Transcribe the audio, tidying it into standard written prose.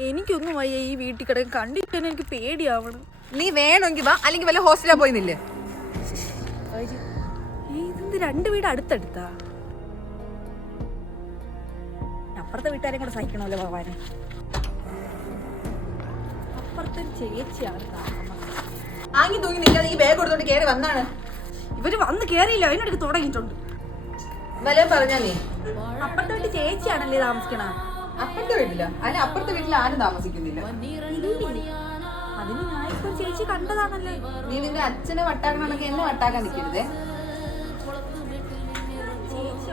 എനിക്കൊന്നും വയ്യ ഈ വീട്ടിൽ കിടക്കാൻ, കണ്ടിട്ട് തന്നെ എനിക്ക് പേടിയാവണം. നീ വേണമെങ്കിൽ വാ, അല്ലെങ്കിൽ വല്ല ഹോസ്റ്റലിൽ പോയി നില്ലേ. ഇത് 2 വീട് അടുത്തടുത്താ. അപ്പുറത്തെ വീട്ടുകാരെ കൂടെ സഹിക്കണമല്ലോ ഭഗവാനെ. അപ്പുറത്തെ ചേച്ചിയാണ് ആങ്ങി തൂങ്ങി നിൽക്കാതെ ഈ ബാഗ് കൊടുത്തോണ്ട് കയറി വന്നാണ്. ഇവര് വന്ന് കേറിയില്ല, അതിനടുക്ക് തുടങ്ങിയിട്ടുണ്ട്. വല്ലതും പറഞ്ഞാ നീ അപ്പുറത്തെ വീട്ടിൽ ചേച്ചിയാണല്ലേ താമസിക്കണ. അപ്പുറത്തെ വീട്ടില? അതിന് അപ്പുറത്തെ വീട്ടിൽ ആരും താമസിക്കുന്നില്ല. അതിന് ഞാൻ ഇപ്പൊ ചേച്ചി കണ്ടതാണല്ലേ. നീ നിന്റെ അച്ഛനെ വട്ടാക്കണമെന്നൊക്കെ എന്നെ വട്ടാക്കാൻ നിൽക്കരുതേ. ചേച്ചി